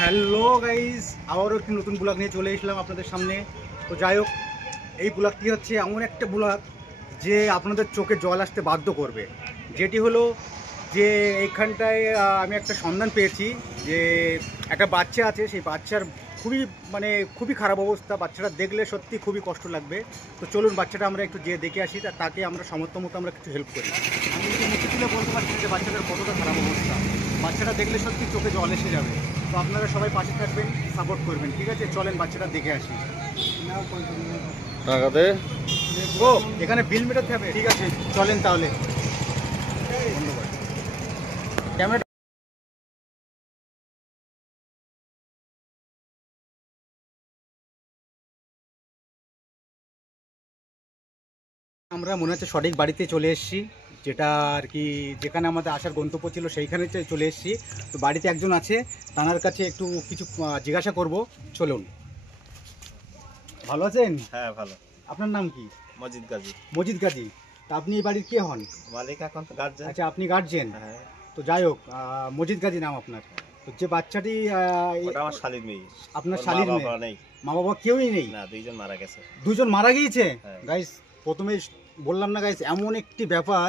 Hello guys, আবারও একটি নতুন ব্লগ নিয়ে চলে এসলাম আপনাদের সামনে। তো যাই হোক, এই ব্লগটি হচ্ছে এমন একটা ব্লগ যে আপনাদের চোখে জল আসতে বাধ্য করবে। যেটি হলো যে এইখানটায় আমি একটা সন্ধান পেয়েছি যে একটা বাচ্চা আছে, সেই বাচ্চার খুবই খারাপ অবস্থা। বাচ্চাটা দেখলে সত্যি খুবই কষ্ট লাগবে। তো চলুন বাচ্চাটা আমরা একটু যেয়ে দেখে আসি, তাকে আমরা সামর্থ্য মতো আমরা কিছু হেল্প করি। আমি যদি মুখে তুলে বলতে পারছি যে বাচ্চাটার কতটা খারাপ অবস্থা। বাচ্চাটা দেখলে সত্যি চোখে জল এসে যাবে। তো আপনারা সবাই পাশে থাকবেন, সাপোর্ট করবেন, ঠিক আছে? চলেন বাচ্চাটা দেখে আসি। ও এখানে বিল মেটাতে হবে, ঠিক আছে চলেন তাহলে। ক্যামেরা আমরা মনে হচ্ছে সঠিক বাড়িতে চলে এসেছি, যেটা আর কি যেখানে আমাদের আসার গন্তব্য ছিল সেইখানে চলে এসেছি। তো বাড়িতে একজন আছে, তার কাছে একটু কিছু জিজ্ঞাসা করব। চলুন। ভালো আছেন? হ্যাঁ ভালো। আপনার নাম কি? মজিদ গাজী। মজিদ গাজী। তা আপনি এই বাড়ির কে হন? মালিক এখন তো গার্জেন। আচ্ছা, আপনি গার্জেন। হ্যাঁ। তো যাই হোক, মজিদ গাজী নাম আপনার। তো যে বাচ্চাটি ওটা আমার শালীর মেয়ে। আপনার শালীর মেয়ে? নেই, মা বাবা কেউই নেই? না, দুইজন মারা গেছে। দুজন মারা গিয়েছে? হ্যাঁ। গাইস, প্রথমেই বললাম না গাইস, এমন একটি ব্যাপার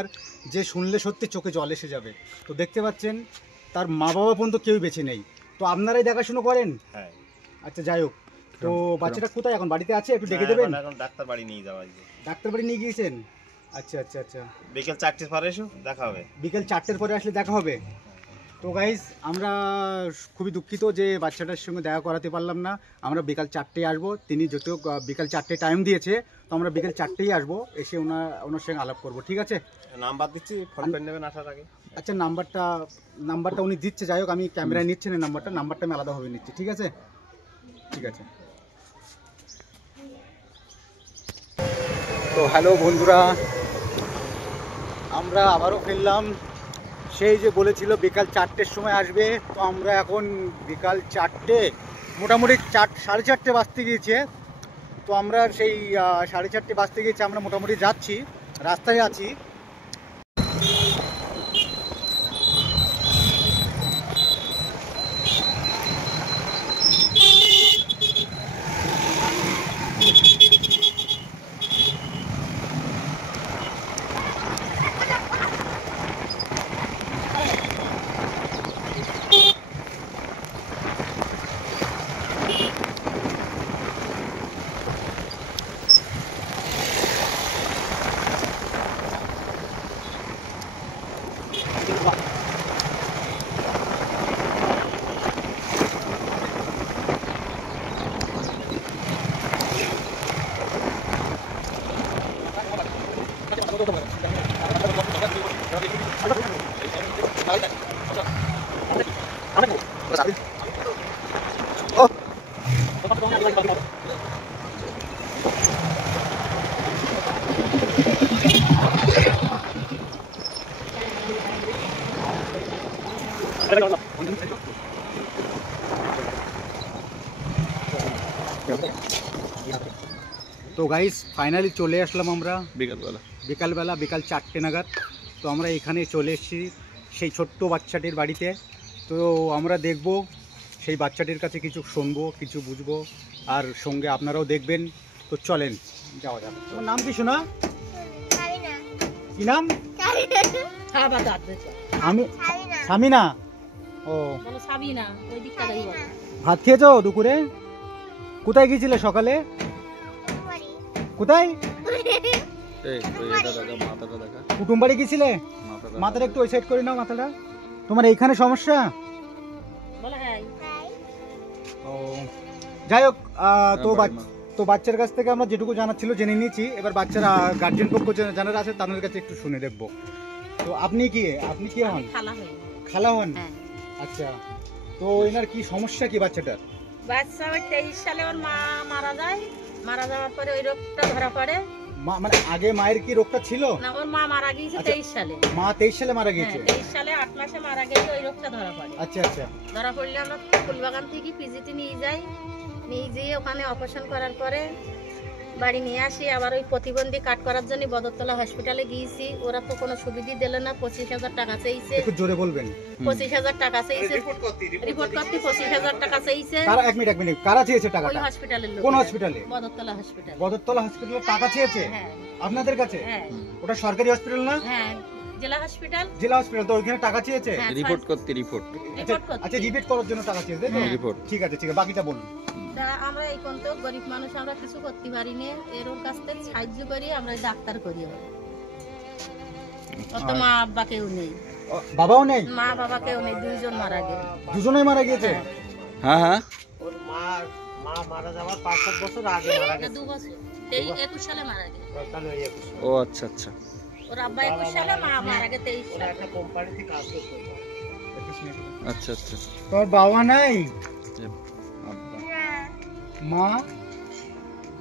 যে শুনলে সত্যি চোখে জল এসে যাবে। তো দেখতে পাচ্ছেন তার মা বাবা পর্যন্ত কেউ বেঁচে নেই। তো আপনারাই দেখাশুনো করেন? হ্যাঁ। আচ্ছা যাই হোক, তো বাচ্চাটা কোথায় এখন? বাড়িতে আছে? একটু ডেকে দেবেন। এখন ডাক্তার বাড়ি নিয়ে যাওয়া হয়েছে। ডাক্তার বাড়ি নিয়ে গিয়েছেন? আচ্ছা আচ্ছা আচ্ছা। বিকেল 4টের পরে এসো, দেখা হবে। বিকেল 4টের পরে আসলে দেখা হবে। তো গাইজ, আমরা খুবই দুঃখিত যে বাচ্চাটার সঙ্গে দেখা করাতে পারলাম না। আমরা বিকাল 4টেই আসবো। তিনি যত বিকাল 4টে টাইম দিয়েছে, তো আমরা বিকেল 4টেই আসবো, এসে ওনার সঙ্গে আলাপ করবো, ঠিক আছে? নাম্বার দিচ্ছি, ফোন করে নেবেন আসার আগে। আচ্ছা, নাম্বারটা উনি দিচ্ছে। যাই হোক, আমি ক্যামেরায় নিচ্ছি না নাম্বারটা আমি আলাদাভাবে নিচ্ছি, ঠিক আছে? ঠিক আছে। তো হ্যালো বন্ধুরা, আমরা আবারও ফিরলাম। সেই যে বলেছিল বিকাল 4টের সময় আসবে, তো আমরা এখন বিকাল 4টে, মোটামুটি 4:30 বাজতে গিয়েছে। তো আমরা সেই 4:30 বাজতে গিয়েছে, আমরা মোটামুটি যাচ্ছি, রাস্তায় আছি। তো গাইস, ফাইনালি চলে আসলাম আমরা বিকালবেলা, বিকাল 4টে নাগাদ। তো আমরা এখানে চলে এসেছি সেই ছোট্ট বাচ্চাটির বাড়িতে। তো আমরা দেখব, সেই বাচ্চাটির কাছে কিছু শুনবো, কিছু বুঝবো, আর সঙ্গে আপনারাও দেখবেন। তো চলেন যাওয়া যাক। তোমার নাম কি শোনা? কি নাম? আমি সামিনা। ও, ভাত খেয়েছো দুপুরে? কোথায় গিয়েছিলে সকালে? কোথায়? কুটুম বাড়ি গিয়েছিলে? মাথাটা একটু ওই সাইড করে নাও, মাথাটা। তোমার এইখানে সমস্যা? ও, যাই হোক, তো বাচ্চার কাছ থেকে আমরা যেটুকু জানার ছিল জেনে নিয়েছি। এবার বাচ্চার গার্জেন পক্ষ জানার আছে, তাদের কাছে একটু শুনে দেখবো। তো আপনি কি হন? খালা হন? আচ্ছা, তো এনার কি সমস্যা, কি বাচ্চাটার? বাচ্চা 23 সালে ওর মা মারা যায়। মারা যাওয়ার পরে ওই রোগটা ধরা পড়ে। মানে আগে মায়ের কি রোগটা ছিল? না, ওর মা মারা গিয়েছে 23 সালে। মা 23 সালে মারা গিয়েছে? 23 সালে 8 মাসে মারা গেছে, ওই রোগটা ধরা পড়ে। আচ্ছা আচ্ছা। ধরা পড়লে আমরা ফুলবাগান থেকে পিজিটি নিয়ে যাই। নিয়ে যেয়ে ওখানে অপারেশন করার পরে বাড়ি নিয়ে আসি আবার ওই প্রতিবন্ধী কাট করার জন্য বদরতলা হসপিটালে গিয়েছি, ওরা তো কোনো সুবিধা দিল না, 25,000 টাকা চাইছে, একটু জোরে বলবেন। 25,000 টাকা চাইছে, রিপোর্ট করতে 25,000 টাকা চাইছে। কারা, এক মিনিট, কারা চেয়েছে ওই টাকাটা? হসপিটালের লোক। কোন হসপিটালে? বদরতলা হসপিটাল। বদরতলা হসপিটালে টাকা চেয়েছে হ্যাঁ আপনাদের কাছে? হ্যাঁ ওটা সরকারি হসপিটাল না? হ্যাঁ, জেলা হসপিটাল। জেলা হসপিটাল, তো ওইখানে টাকা চেয়েছে? হ্যাঁ, রিপোর্ট করতে রিপোর্ট আচ্ছা, রিপিট করার জন্য টাকা চেয়েছে, তাই তো? হ্যাঁ। রিপোর্ট ঠিক আছে, বাকিটা বলুন। তা আমরা এই কোন তো গরিব মানুষ, আমরা কিছু করতে পারি না, এর ওর কাছ থেকে সাহায্য করি, আমরা এই ডাক্তার করি। অত মা আব্বা কেউ নেই, বাবাও নেই? মা বাবা কেউ নেই, দুইজন মারা গেছে। দুজনেই মারা গিয়েছে? হ্যাঁ হ্যাঁ ওর মা মারা যাওয়ার 5-7 বছর আগে মারা গেছে। 2 বছর, এই 21 সালে মারা গেছে। তাহলে ওই 21 ও আচ্ছা আচ্ছা ওর আব্বা 21 সালে, মা মারা গেছে 23 ওরা সালে। একটা কোম্পানিতে কাজ করতো। আচ্ছা আচ্ছা তোর বাবা নাই? আব্বা।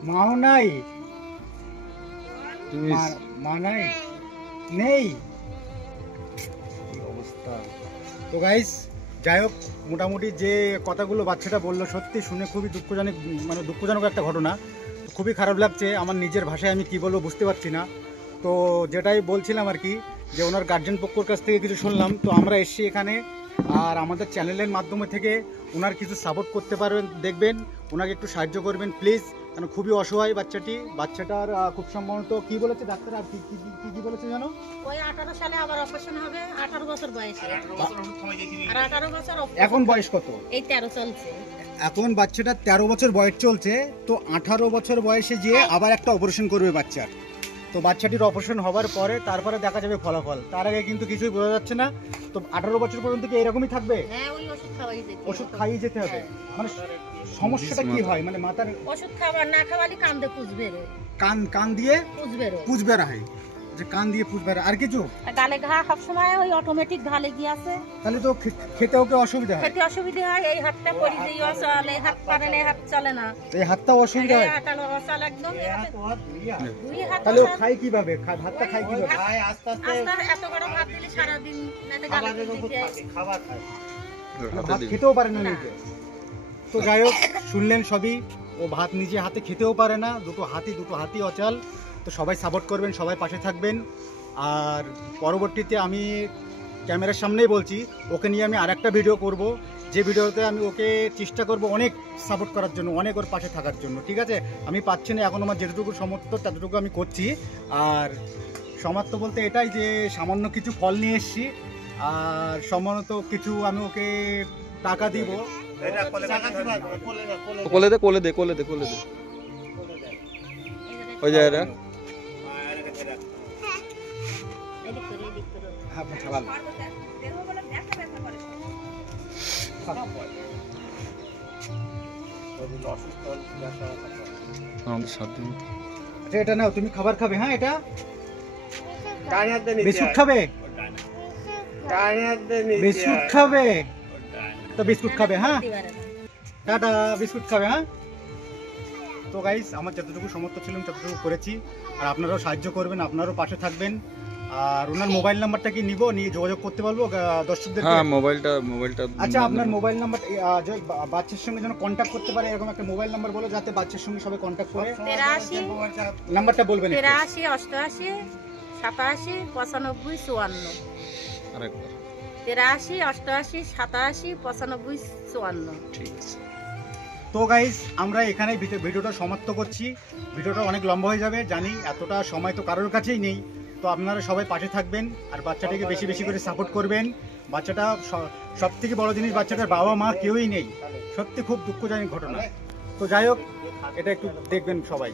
মাও নাই? তুমি মা নাই, নেই? কি অবস্থা! তো গাইস, যাই হোক, মোটামুটি যে কথাগুলো বাচ্চাটা বললো সত্যি শুনে খুবই দুঃখজনক একটা ঘটনা। খুবই খারাপ লাগছে, আমার নিজের ভাষায় আমি কি বলবো বুঝতে পারছি না। তো যেটাই বলছিলাম আর কি, যে ওনার গার্জেন পক্ষর কাছ থেকে কিছু শুনলাম, তো আমরা এসেছি এখানে, আর আমাদের চ্যানেলের মাধ্যমে থেকে ওনার কিছু সাপোর্ট করতে পারবেন, দেখবেন, ওনাকে একটু সাহায্য করবেন প্লিজ, কারণ খুবই অসহায় বাচ্চাটার খুব সম্ভবত কি বলেছে ডাক্তার, আর কি বলেছে জানো? ওই 18 সালে আবার অপারেশন হবে, 18 বছর বয়সে, আর 18 বছর এখন বয়স কত? এই 13 চলছে। এখন বাচ্চাটা 13 বছর বয়স চলছে, তো 18 বছর বয়সে যেয়ে আবার একটা অপারেশন করবে বাচ্চার। তো বাচ্চাটির অপারেশন হবার পরে তারপরে দেখা যাবে ফলাফল, তার আগে কিন্তু কিছুই বোঝা যাচ্ছে না। তো 18 বছর পর্যন্ত কি এরকমই থাকবে? হ্যাঁ, ওই ওষুধ খাওয়াই যেতে হবে। ওষুধ খাইয়ে যেতে হবে? মানে সমস্যাটা কি হয়, মানে মাথার ওষুধ খাবার না খাওয়ালে কান্দে পুজ বেরো, কান দিয়ে পুজ বেরো হয়, যে কান দিয়ে পুজ বের, আর কিছু? গালে ঘা সব সময় ওই অটোমেটিক গালে গিয়েছে, তাহলে তো খেতে ওকে অসুবিধা হয়। খেতে অসুবিধা হয়। এই হাতটা পড়ি দিয়ে চলে, এই হাত পারে না, এই হাত চলে না, এই হাতটাও অসুবিধা হয়? এই হাতটা অচল একদম। দুই হাত তাহলে ও খায় কিভাবে? ভাতটা খায় কিভাবে? আস্তে আস্তে আস্তে এত বড় ভাত দিলে সারাদিন নাতে গালে খাবারের উপর দিতে থাকে, খাবার খায়। ভাত খেতেও পারে না নিজে। তো যাই হোক, শুনলেন সবই, ও ভাত নিজে হাতে খেতেও পারে না, দুটো হাতি অচল। তো সবাই সাপোর্ট করবেন, সবাই পাশে থাকবেন। আর পরবর্তীতে আমি ক্যামেরার সামনেই বলছি, ওকে নিয়ে আমি আরেকটা ভিডিও করব, যে ভিডিওতে আমি ওকে চেষ্টা করব অনেক সাপোর্ট করার জন্য, অনেক ওর পাশে থাকার জন্য, ঠিক আছে? আমি পাচ্ছি না এখন, আমার যেটুকু সমর্থ ততটুকু আমি করছি। আর সমর্থ বলতে এটাই যে সামান্য কিছু ফল নিয়ে এসেছি, আর সামান্য কিছু আমি ওকে টাকা দিব। এটা কোলে রাখা দিবা, কোলে রাখ, কোলে দে ওই জায়গাটা মায়ের কাছে রাখ। এদিক করে, এদিক করে। হ্যাঁ, ভালো। ওদিন অসুস্থ হলে ব্যথা থাকে। আমাদের সাথে আচ্ছা, এটা নাও, তুমি খাবার খাবে? হ্যাঁ, এটা ডান হাত দিয়ে নিচে বিস্কুট আয়। খাবে? ডান হাত দিয়ে নিচে বিস্কুট আয়। খাবে? তো বিস্কুট খাবে, হ্যাঁ, দিতে পারে না। টাটা, বিস্কুট খাবে, হ্যাঁ। তো গাইস, আমার যতটুকু সমর্থ ছিল ততটুকু করেছি, আর আপনারাও সাহায্য করবেন, আপনারাও পাশে থাকবেন। আর ওনার মোবাইল নাম্বারটা কি নিয়ে যোগাযোগ করতে পারবো দর্শকদের? হ্যাঁ মোবাইলটা আচ্ছা, আপনার মোবাইল নাম্বার, বাচ্চার সঙ্গে যেন কন্ট্যাক্ট করতে পারে এরকম একটা মোবাইল নাম্বার বলো, যাতে বাচ্চার সঙ্গে সবাই কন্ট্যাক্ট করে। 83 নাম্বারটা বলবেন একটু। 83 88 87 95 54। আরেকবার 83 88 87 95 54। ঠিক আছে। তো গাইস, আমরা এখানে ভিডিওটা সমাপ্ত করছি। ভিডিওটা অনেক লম্বা হয়ে যাবে জানি, এতটা সময় তো কারোর কাছেই নেই। তো আপনারা সবাই পাশে থাকবেন, আর বাচ্চাটাকে বেশি বেশি করে সাপোর্ট করবেন। বাচ্চাটা সব থেকে বড় জিনিস, বাচ্চাটার বাবা মা কেউই নেই, সত্যি খুব দুঃখজনক ঘটনা। তো যাই হোক, এটা একটু দেখবেন সবাই।